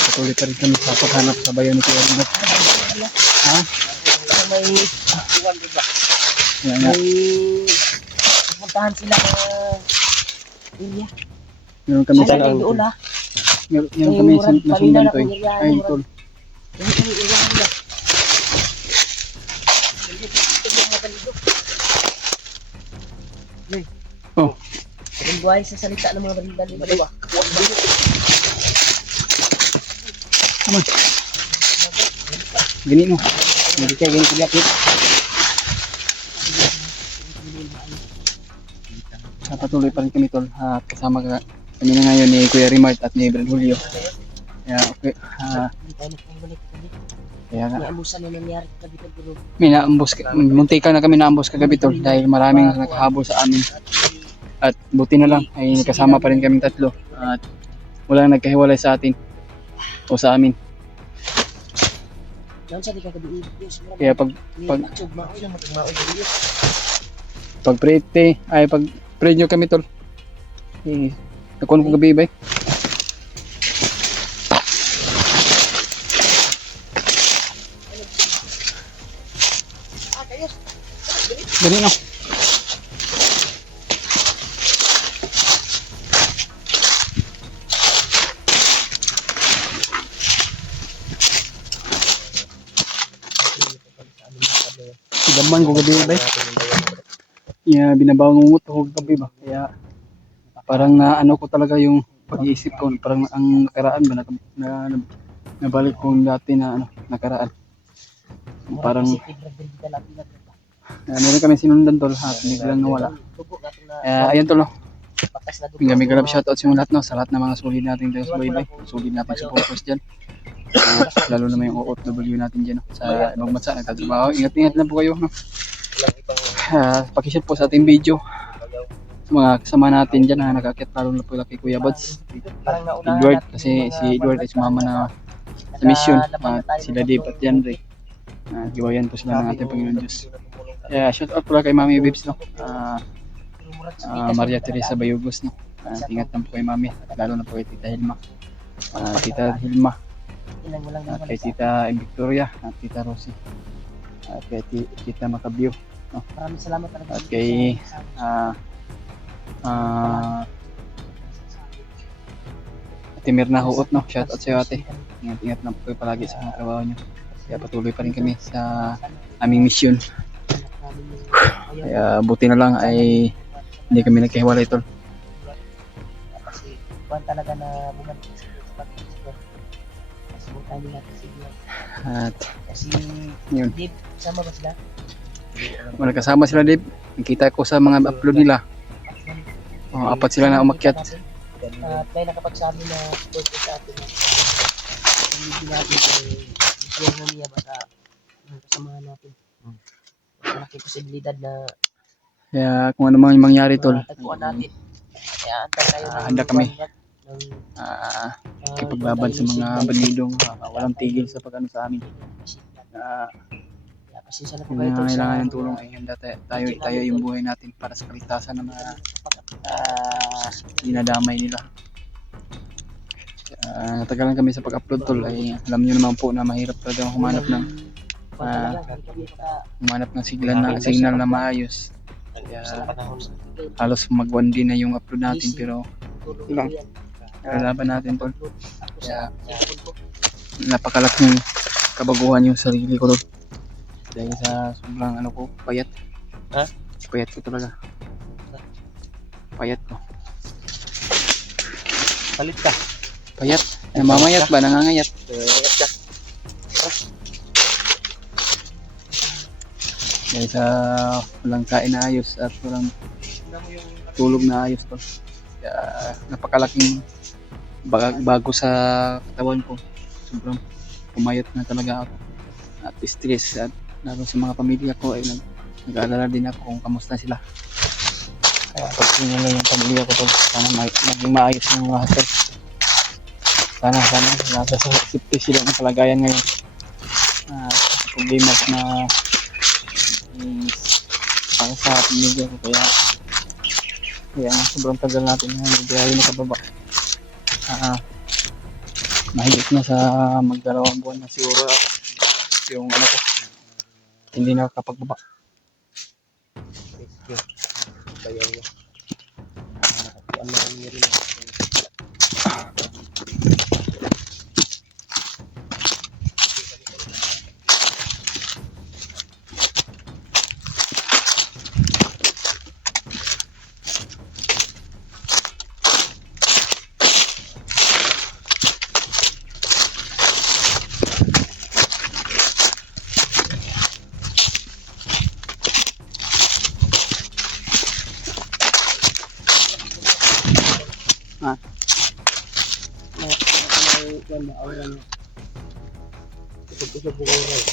Patuloy pa rin kami sa paghanap sa bayan ni Kuya Rinat. Ha? May iwan diba? Yan nga. May pupuntahan sila ng area. Meron kami sa Ay, doon ha. meron kami nasundan to eh. Ay, tol. Yung area nila. Oh. Ang buhay sa salita ng mga balimbali. Dalawa. Come on. Gini mo. Hindi kaya gini kagapit. Patuloy pa rin kami tol. Kasama kami na ngayon ni Kuya Rimart at ni Brad Julio. Kaya okay. Hindi tayo nagpabalik. Kaya nga. May amusan na nangyari kagabi pero May naambos, muntikan na kami naambos kagabi tol dahil maraming nakahabol sa amin. At buti na lang ay kasama pa rin kaming tatlo at walang nagkahiwalay sa atin o sa amin. noon sa di kagabi. Kaya pag prete ay pag pray nyo kami tol. Nakuha ko gabi ba? Dali no. Sigaman ko gabi ba? Yeah, binabangungot ako gabi ba? Kaya parang ano ko talaga yung pag-iisip ko, parang ang nakaraan ba nabalik ko dati na nakaraan. Parang meron kami sinundan tol at biglang nawala. Ayun tol. May grab shoutout sa lahat no, sa lahat ng mga solid natin tayo sa baybay. Solid natin supporters dyan. Lalo na yung OFW natin dyan no, sa ibang bansa nagtatrabaho. Ingat-ingat lang po kayo no. Pakishare po sa ating video sa mga kasama natin dyan na nag-akit, lalo na po kay Kuya Buds, Edward, kasi si Edward ay sumama na sa mission at sila Dave at Janre. Giwayan po sila ng ating Panginoon Diyos. Shout out pala kay Mami Bibs no, Maria Teresa Bayugos no. Ingat lang po kay Mami at lalo na po kay Tita Hilma, Tita Hilma at kay Tita Victoria at Tita Rosie at kay Tita Macabio no. Maraming salamat talaga. At kay Ate Mirna Huot no, shout out sa iyo ate. Ingat lang po kayo palagi sa mga trabaho nyo. Kaya patuloy pa rin kami sa aming mission. Kaya buti na lang ay hindi kami nagkahiwalay tol. Kasi kuwan talaga na bumalik sa pag-isip. Kasi bukan din natin sigla. At Kasi yun. Dave, sama ba sila? Wala kasama sila Dave. Nakita ko sa mga upload nila. Apat sila na umakyat. At may nakapagsabi na support ko sa atin na hindi natin i-share mo niya baka kasamahan natin. Malaki posibilidad na Kaya kung ano mang mangyari tol, tagpuan natin. Kaya antay tayo handa kami. ng Kipaglaban sa mga bandidong walang tigil sa pag-ano sa amin. pasensya na po kayo tol sa Kailangan ng tulong ay handa tayo yung buhay natin para sa kaligtasan ng mga dinadamay nila. Natagalan kami sa pag-upload tol ay alam niyo naman po na mahirap talaga humanap ng signal na maayos. Kaya halos mag-1 din na yung upload natin pero lang lalaban natin tol. Kaya napakalaking kabaguhan yung sarili ko tol. Dahil sa sobrang ano ko, payat. Payat ko talaga. Payat ko. palit ka. Payat. Mamayat ba? Nangangayat. Ingat ka. Dahil sa walang kain na ayos at walang tulog na ayos to. Kaya napakalaking bago sa katawan ko. Sobrang pumayat na talaga ako. At stress at lalo sa mga pamilya ko ay nag-aalala din ako kung kamusta sila. Kaya pag sinila yung pamilya ko to, sana maging maayos ng lahat to. Sana nasa safety sila ng kalagayan ngayon. Problema na para sa pamilya ko, kaya Kaya sobrang tagal natin na hindi tayo nakababa. Mahigit na sa magdalawang buwan na siguro yung ano ko, hindi nakakapagbaba. Rescue. Bayaw niya. Nakatuan na kami rin. Ah, Yan, maaura niya. Usap-usap po ko rin.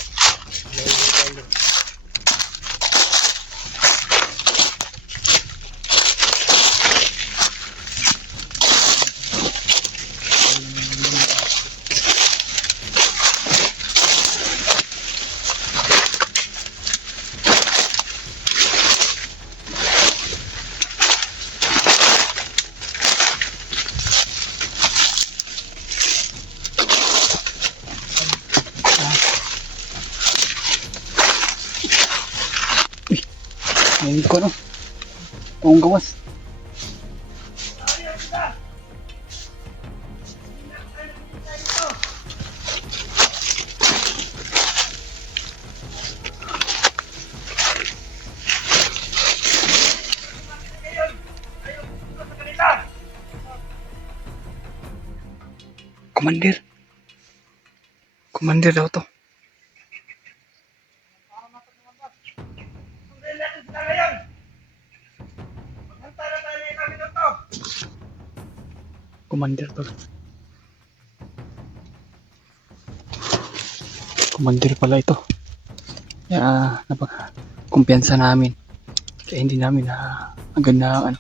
nainig ko no. Itong gawas. Commander. Commander daw to. Commander to. Commander pala ito. Kaya kumpiyansa namin. Kaya hindi namin agad na ano.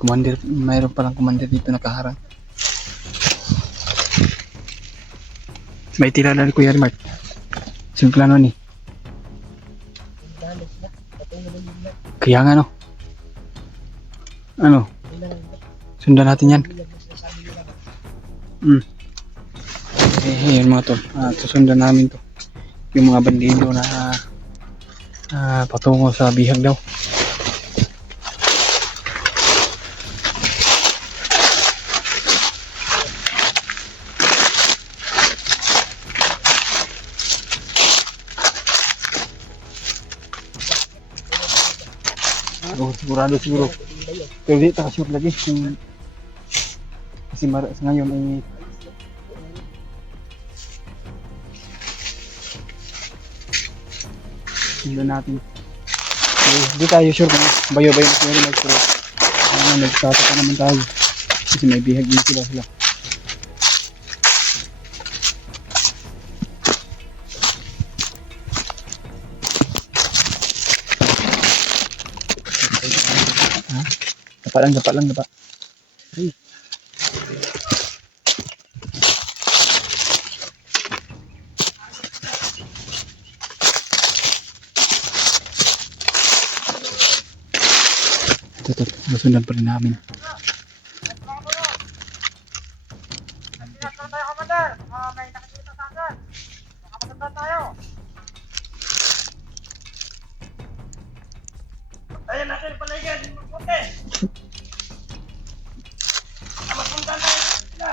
Commander, mayroon palang commander dito nakaharang. May tilala ni Kuya Mark. Simplano ni. Kaya nga no. Ano? Sundan natin yan. Yun mga tol. Susundan namin to. Yung mga bandido na patungo sa bihag daw. Sigurado siguro. Pero di sure lagi yung kasi sa ngayon ay sundan natin. Hindi tayo sure kung bayo-bayo na sila pero nagtataka naman tayo kasi may bihag din sila. Dapa lang. Ay. Ito, masundan pa rin namin. May nakikita sa akin. Nakapaganda tayo. Ayan natin paligid, magpunti. Magpunta tayo sila.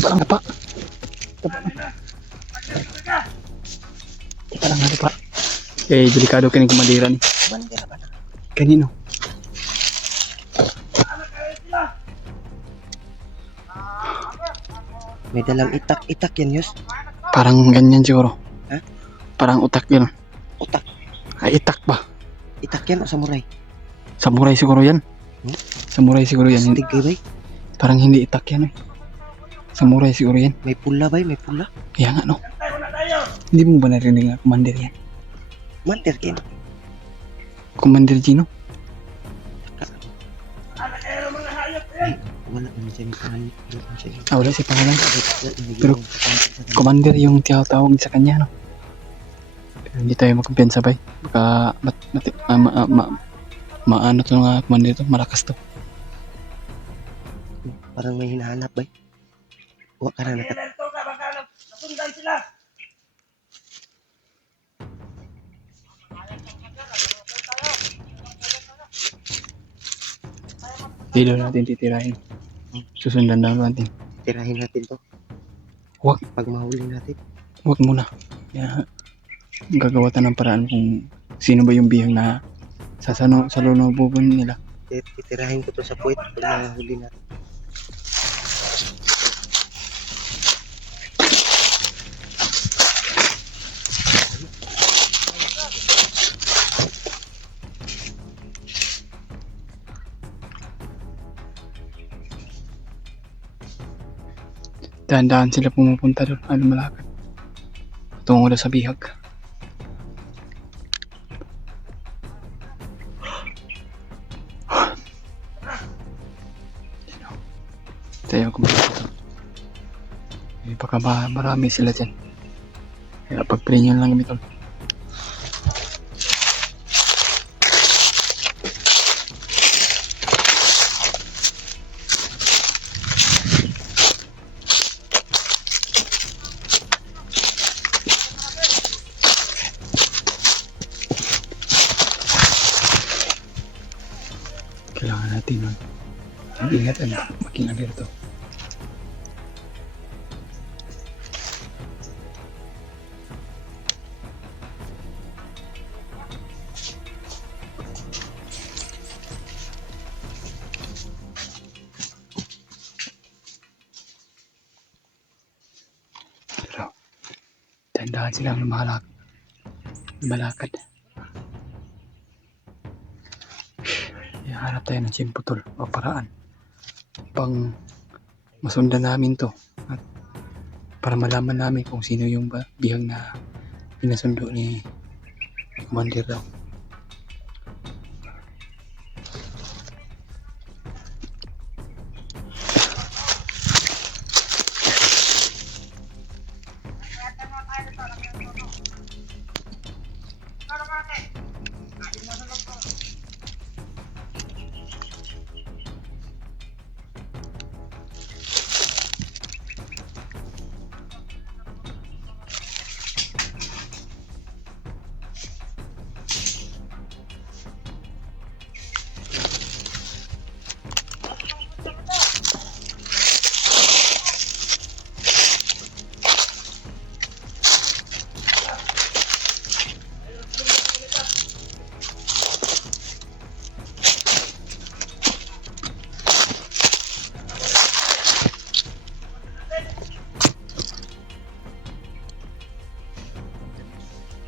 Dapa. Dapa. Delikado kaning kumandiran. Bandera ba na? Kanino? May dalang itak yan, Yus. Parang ganyan siguro. Ha? Parang utak yun. Utak. Ay, itak ba? Itak yan o samurai? Samurai siguro yan. Samurai siguro yan. Astig kayo, bay? Parang hindi itak yan eh. Samurai siguro yan. May pula, bay? May pula? Kaya nga no. Hindi mo ba narinig na commander yan? Manter kayo. Commander Gino? Wala si pangalan. Pero commander yung tawag sa kanya, no? Pero hindi tayo magkumpiyansa, bay. Baka maano to nga commander to, malakas to. Parang may hinahanap ba? Huwag ka na nakat. Hindi daw natin titirahin. Susundan daw natin. Tirahin natin to. Huwag. Pag mahuli natin. Huwag muna. Kaya gagawa tayo ng paraan kung sino ba yung bihang na sa lulububon nila. Titirahin ko to sa puwet pag mahuli natin. Dahan-dahan sila pumupunta doon. Ano malapit. Tungo na sa bihag. Tayo kumalapit. Baka marami sila dyan. Kaya pag-pray lang kami tol. Kailangan natin nun mag-ingat at maging alerto. Pero tandaan silang lumalakad. Hanap tayo ng simputol o paraan pang masundan namin to at para malaman namin kung sino yung bihang na pinasundo ni Commander daw.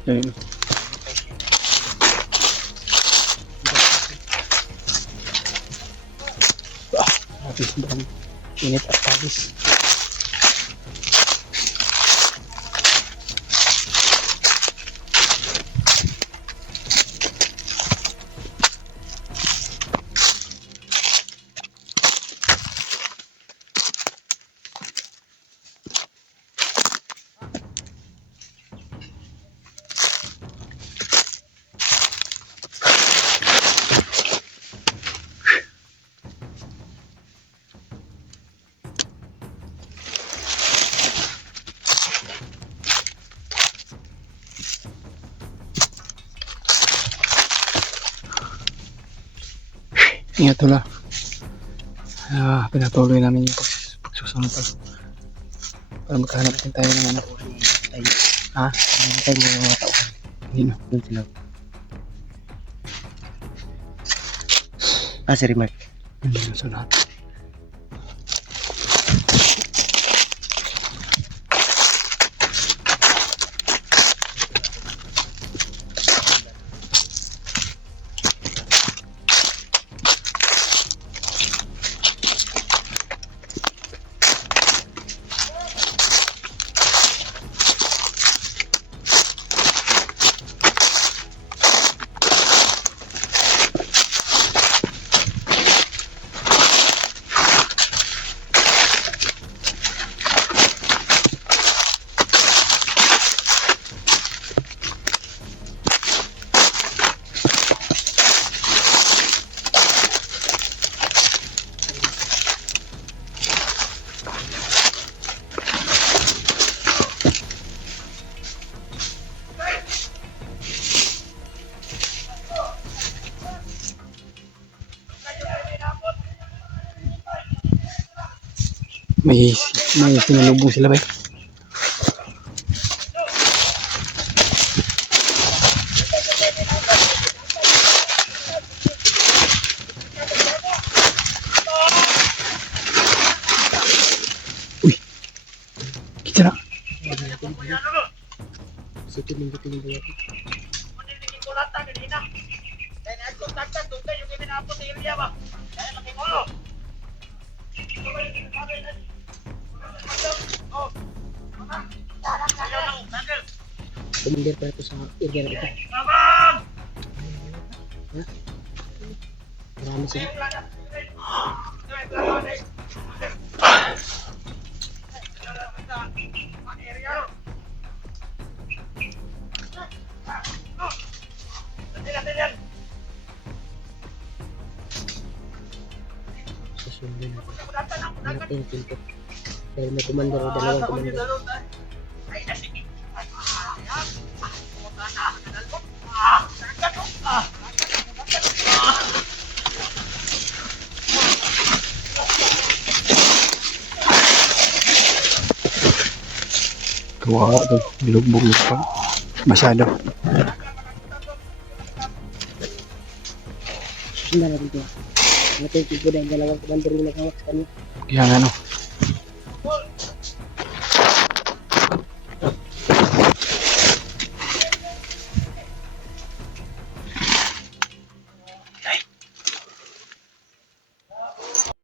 Ayun. Habis bang init at habis. Ingat tula. Pinatuloy namin yung pagsusunod para magkahanap din tayo ng anak. Ha? Tayo mo mga tao. Hindi no. Doon sila. Si Rimark. Hindi na sunod. May, may sinalubong sila ba? Uy! Kita na. Sige, tingin ba yan? Commander pa ito sa area na ito. Ha? Marami sila. Susunod natin. Hanap tayo ng pinto. Dahil may commander o dalawang commander. Kawawa to. Lubog pa. Masyado. Susunod natin ito. Hanap tayo yung pinto dahil dalawang commander yung naghawak sa kanya. Kaya nga no.